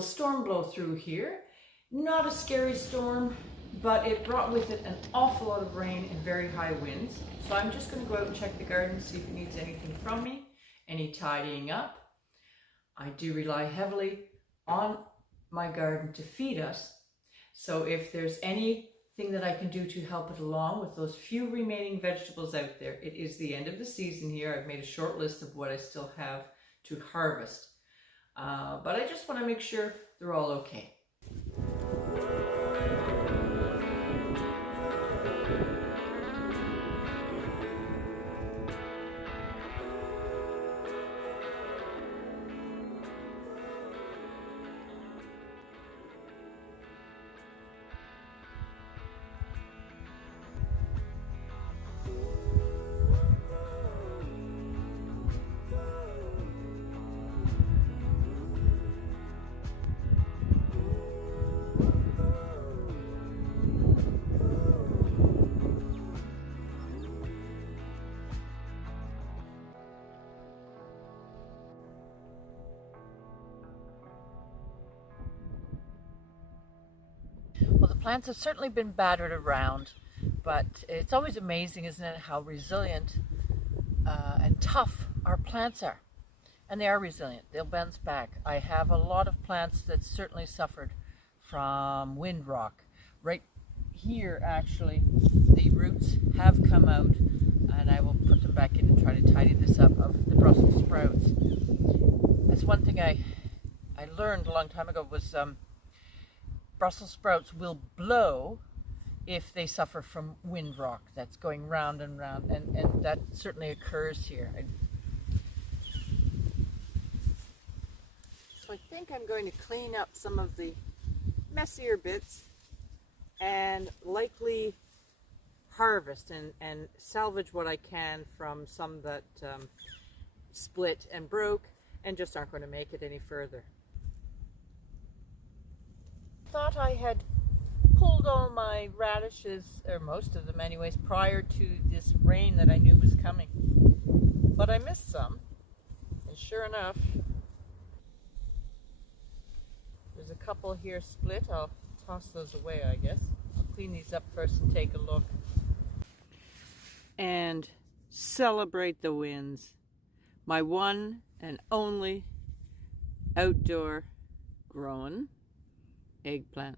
little storm blow through here. Not a scary storm, but it brought with it an awful lot of rain and very high winds. So I'm just going to go out and check the garden, see if it needs anything from me, any tidying up. I do rely heavily on my garden to feed us. So if there's anything that I can do to help it along with those few remaining vegetables out there, it is the end of the season here. I've made a short list of what I still have to harvest. But I just want to make sure they're all okay. Well, the plants have certainly been battered around, but it's always amazing, isn't it, how resilient and tough our plants are. And they are resilient. They'll bounce back. I have a lot of plants that certainly suffered from wind rock. Right here, actually, the roots have come out, and I will put them back in and try to tidy this up, of the Brussels sprouts. That's one thing I learned a long time ago was Brussels sprouts will blow if they suffer from wind rock that's going round and round, and that certainly occurs here. So I think I'm going to clean up some of the messier bits and likely harvest and salvage what I can from some that split and broke and just aren't going to make it any further. Thought I had pulled all my radishes, or most of them anyways, prior to this rain that I knew was coming. But I missed some, and sure enough, there's a couple here split. I'll toss those away, I guess. I'll clean these up first and take a look. And celebrate the wins. My one and only outdoor grown eggplant.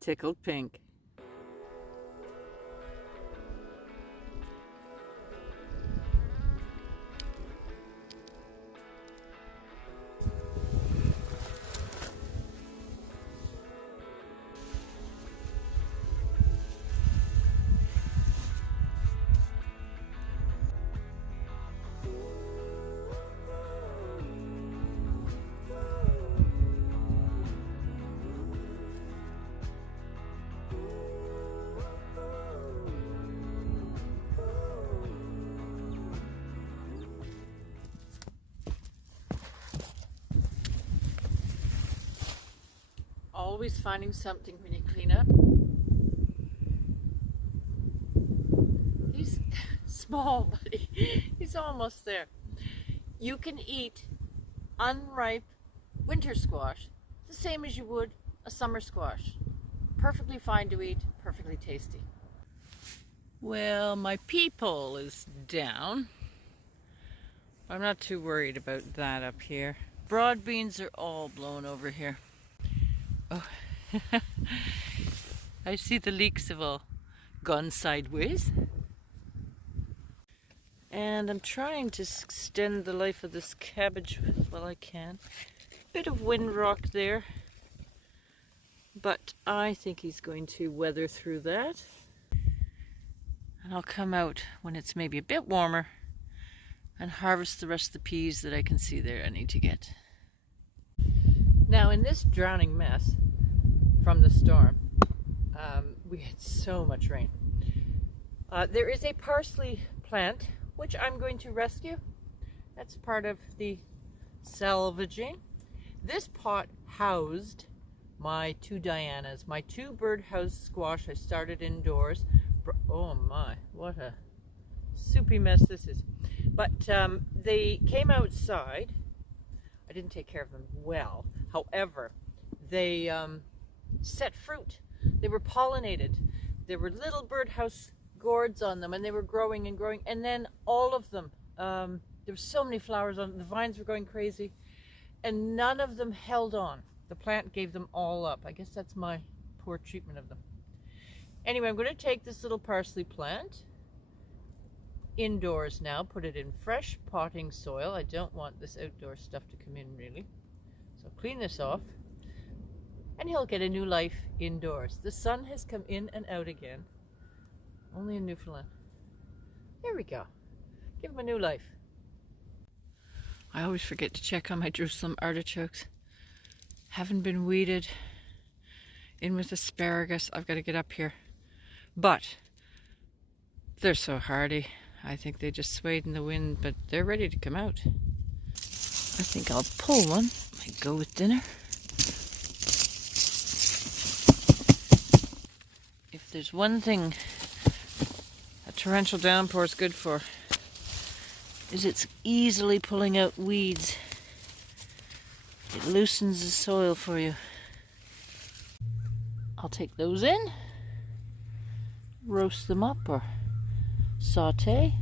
Tickled pink. Always finding something when you clean up. He's small, but he's almost there. You can eat unripe winter squash the same as you would a summer squash. Perfectly fine to eat, perfectly tasty. Well, my peepole is down. I'm not too worried about that up here. Broad beans are all blown over here. Oh, I see the leeks have all gone sideways. And I'm trying to extend the life of this cabbage as well I can. Bit of wind rock there, but I think he's going to weather through that. And I'll come out when it's maybe a bit warmer and harvest the rest of the peas that I can see there I need to get. Now, in this drowning mess from the storm, we had so much rain. There is a parsley plant which I'm going to rescue. That's part of the salvaging. This pot housed my two Dianas, my two birdhouse squash I started indoors. Oh my, what a soupy mess this is. But they came outside didn't take care of them well. However, they set fruit. They were pollinated. There were little birdhouse gourds on them, and they were growing and growing. And then all of them, there were so many flowers on them. The vines were going crazy, and none of them held on. The plant gave them all up. I guess that's my poor treatment of them. Anyway, I'm going to take this little parsley plant indoors now, put it in fresh potting soil. I don't want this outdoor stuff to come in really. So clean this off, and he'll get a new life indoors. The sun has come in and out again, only in Newfoundland. There we go. Give him a new life. I always forget to check on my Jerusalem artichokes. Haven't been weeded in with asparagus. I've got to get up here. But they're so hardy. I think they just swayed in the wind, but they're ready to come out. I think I'll pull one. Might go with dinner. If there's one thing a torrential downpour is good for, is it's easily pulling out weeds. It loosens the soil for you. I'll take those in, roast them up or saute.